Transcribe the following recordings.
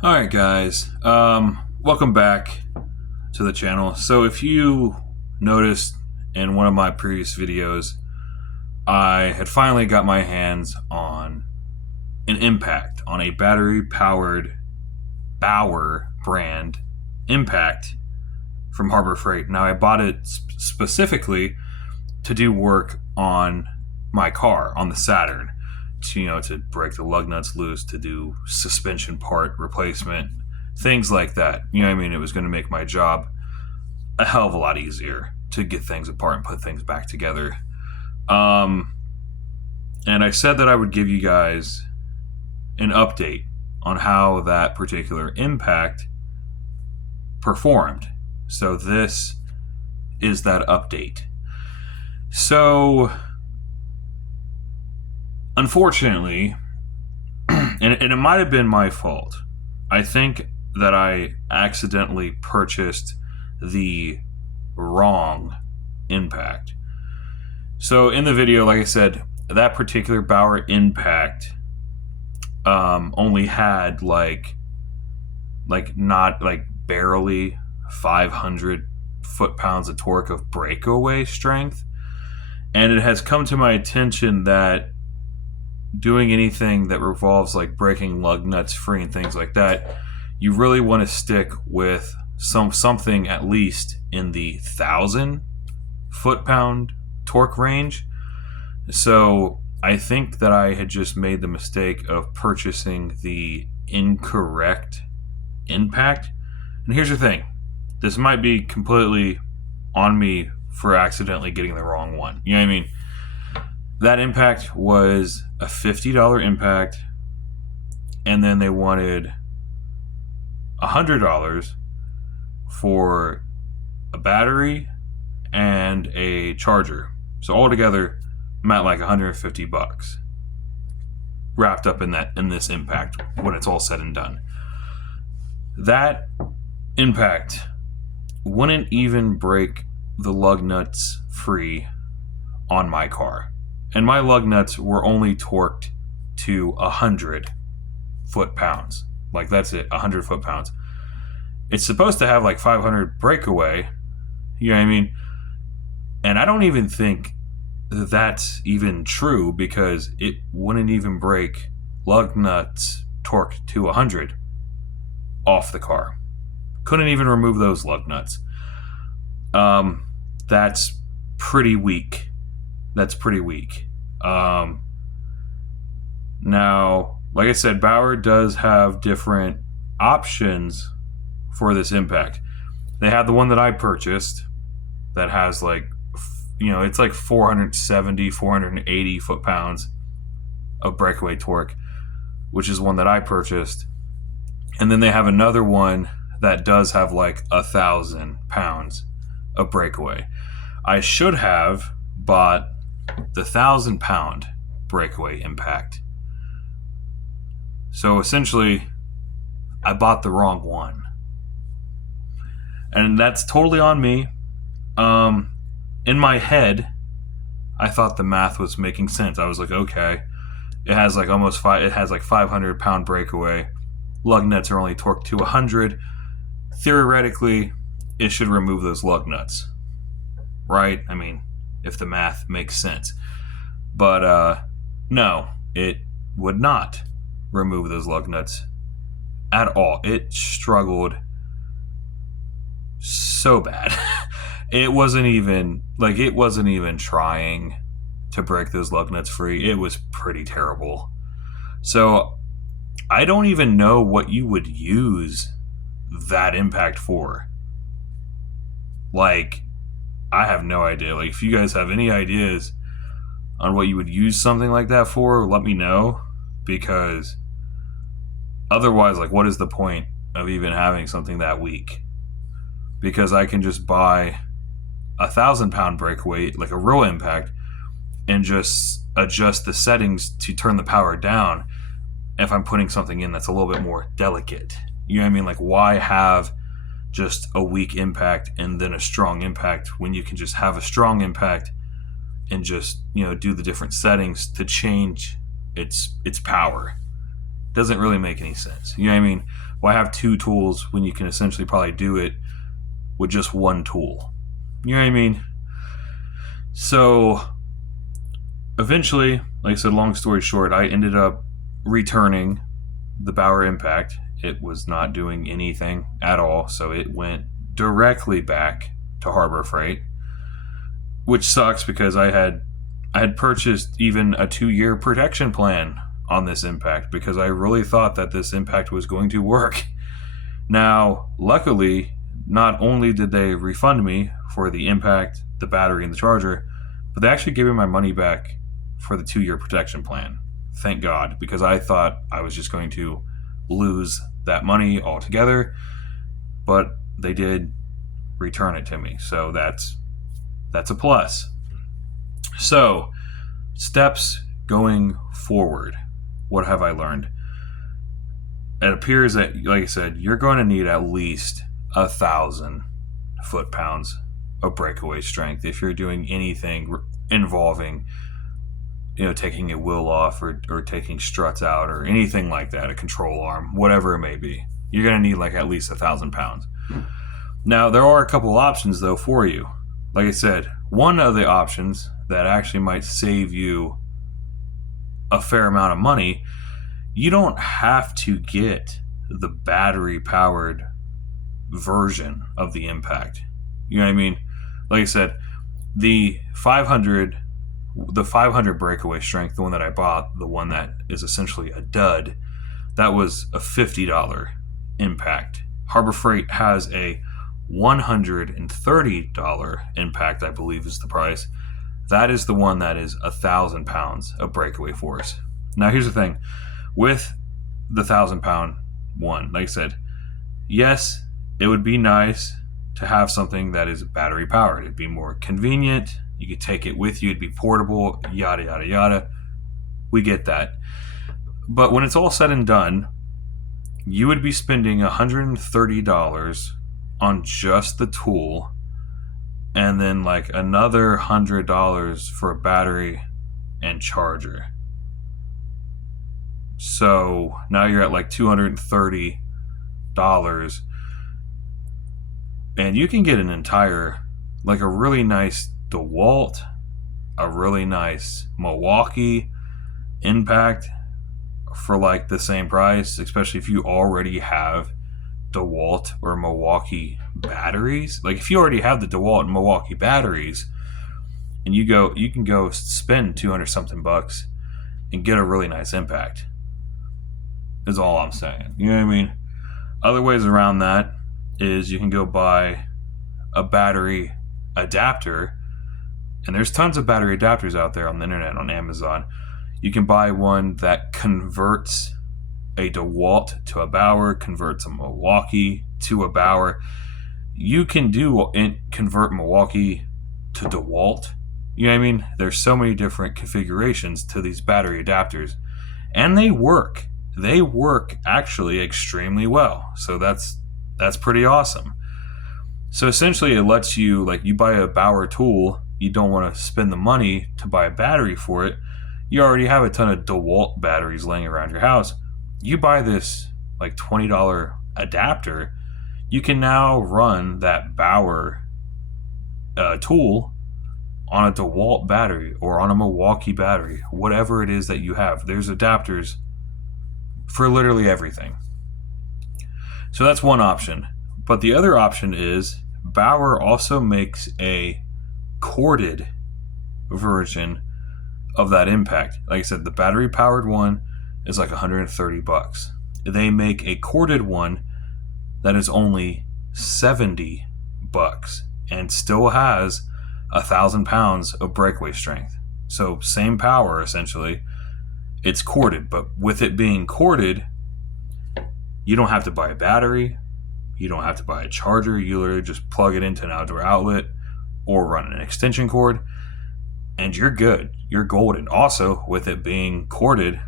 Alright guys, welcome back to the channel. So if you noticed in one of my previous videos, I had finally got my hands on an Impact, on a battery powered Bauer brand Impact from Harbor Freight. Now I bought it specifically to do work on my car, on the Saturn, to break the lug nuts loose, to do suspension part replacement, things like that. It was going to make my job a hell of a lot easier to get things apart and put things back together. Um, and I said that I would give you guys an update on how that particular Impact performed. So this is that update. So, unfortunately, and it might have been my fault, I think that I accidentally purchased the wrong Impact. So in the video, like I said, that particular Bauer Impact only had not barely 500 foot-pounds of torque of breakaway strength. And it has come to my attention that doing anything that revolves like breaking lug nuts free and things like that, you really want to stick with something at least in the 1,000 foot-pound torque range. So I think that I had just made the mistake of purchasing the incorrect Impact. And here's the thing. This might be completely on me for accidentally getting the wrong one. You know what I mean? That Impact was a $50 Impact, and then they wanted $100 for a battery and a charger. So altogether, I'm at like $150 wrapped up in this Impact when it's all said and done. That Impact wouldn't even break the lug nuts free on my car. And my lug nuts were only torqued to 100 foot-pounds. Like, that's it, 100 foot-pounds. It's supposed to have like 500 breakaway. You know what I mean? And I don't even think that's even true, because it wouldn't even break lug nuts torqued to 100 off the car. Couldn't even remove those lug nuts. That's pretty weak. That's pretty weak. Now, like I said, Bauer does have different options for this Impact. They had the one that I purchased that has it's like 470, 480 foot-pounds of breakaway torque, which is one that I purchased. And then they have another one that does have like 1,000 pounds of breakaway. I should have bought the 1,000-pound breakaway Impact. So essentially, I bought the wrong one. And that's totally on me. In my head, I thought the math was making sense. I was like, okay, it has like 500-pound breakaway. Lug nuts are only torqued to 100. Theoretically, it should remove those lug nuts, right? I mean, if the math makes sense. But no, it would not remove those lug nuts at all. It struggled so bad. It wasn't even trying to break those lug nuts free. It was pretty terrible. So I don't even know what you would use that Impact for. Like, I have no idea. Like, if you guys have any ideas on what you would use something like that for, let me know. Because otherwise, like, what is the point of even having something that weak? Because I can just buy 1,000-pound breakaway, like a real Impact, and just adjust the settings to turn the power down if I'm putting something in that's a little bit more delicate. You know what I mean? Like, why have just a weak Impact and then a strong Impact when you can just have a strong Impact and just, do the different settings to change its power? doesn't really make any sense. You know what I mean? Why have two tools when you can essentially probably do it with just one tool? You know what I mean? So eventually, like I said, long story short, I ended up returning the Bauer Impact. It was not doing anything at all, so it went directly back to Harbor Freight, which sucks because I had purchased even a 2-year protection plan on this Impact because I really thought that this Impact was going to work. Now, luckily, not only did they refund me for the Impact, the battery, and the charger, but they actually gave me my money back for the 2-year protection plan. Thank God, because I thought I was just going to lose that money altogether, but they did return it to me, so that's a plus. So, steps going forward. What have I learned? It appears that, like I said, you're going to need at least 1,000 foot-pounds of breakaway strength if you're doing anything involving, taking a wheel off or taking struts out or anything like that, a control arm, whatever it may be. You're going to need like at least 1,000 pounds. Now, there are a couple options, though, for you. Like I said, one of the options that actually might save you a fair amount of money, you don't have to get the battery-powered version of the Impact. You know what I mean? Like I said, the 500 breakaway strength, the one that I bought, the one that is essentially a dud, that was a $50 Impact. Harbor Freight has a $130 Impact, I believe is the price. That is the one that is 1,000 pounds of breakaway force. Now, here's the thing. With the 1,000-pound one, like I said, yes, it would be nice to have something that is battery powered. It'd be more convenient. You could take it with you. It'd be portable, yada, yada, yada. We get that. But when it's all said and done, you would be spending $130 on just the tool and then like another $100 for a battery and charger. So now you're at like $230, and you can get an entire, like a really nice DeWalt, a really nice Milwaukee Impact for like the same price, especially if you already have DeWalt or Milwaukee batteries. Like if you already have the DeWalt and Milwaukee batteries, and you can go spend 200 something bucks and get a really nice Impact. Is all I'm saying. You know what I mean? Other ways around that is you can go buy a battery adapter, and there's tons of battery adapters out there on the internet, on Amazon. You can buy one that converts a DeWalt to a Bauer, converts a Milwaukee to a Bauer. You can convert Milwaukee to DeWalt. You know what I mean? There's so many different configurations to these battery adapters, and they work. They work actually extremely well. So that's pretty awesome. So essentially it lets you, like, you buy a Bauer tool, you don't want to spend the money to buy a battery for it. You already have a ton of DeWalt batteries laying around your house. You buy this like $20 adapter, you can now run that Bauer tool on a DeWalt battery or on a Milwaukee battery, whatever it is that you have. There's adapters for literally everything. So that's one option. But the other option is Bauer also makes a corded version of that Impact. Like I said, the battery powered one is like $130. They make a corded one that is only $70 and still has 1,000 pounds of breakaway strength. So same power essentially. It's corded, but with it being corded, you don't have to buy a battery, you don't have to buy a charger. You literally just plug it into an outdoor outlet or run an extension cord, and you're good. You're golden. Also, with it being corded,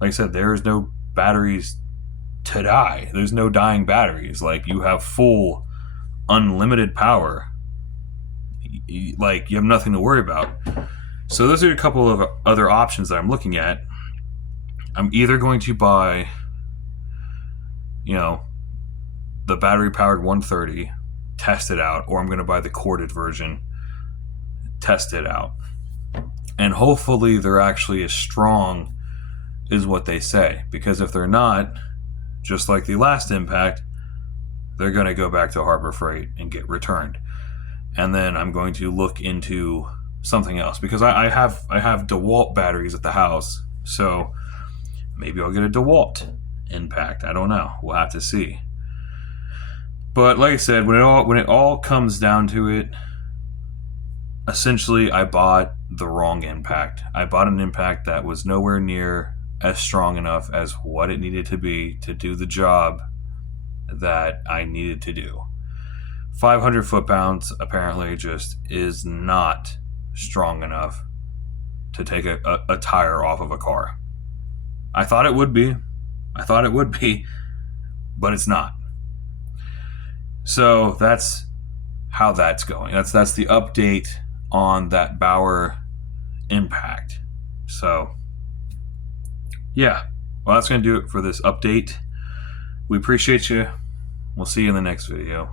like I said, there is no batteries to die. There's no dying batteries. Like, you have full, unlimited power. Like, you have nothing to worry about. So those are a couple of other options that I'm looking at. I'm either going to buy, the battery powered 130, test it out, or I'm going to buy the corded version, test it out. And hopefully they're actually as strong as what they say. Because if they're not, just like the last impact, they're going to go back to Harbor Freight and get returned. And then I'm going to look into something else, because I have DeWalt batteries at the house. So maybe I'll get a DeWalt impact. I don't know. We'll have to see. But like I said, when it all comes down to it, essentially I bought the wrong impact. I bought an impact that was nowhere near as strong enough as what it needed to be to do the job that I needed to do. 500 foot-pounds apparently just is not strong enough to take a tire off of a car. I thought it would be, but it's not. So that's how that's going. That's the update on that Bauer impact. So yeah, well, that's going to do it for this update. We appreciate you. We'll see you in the next video.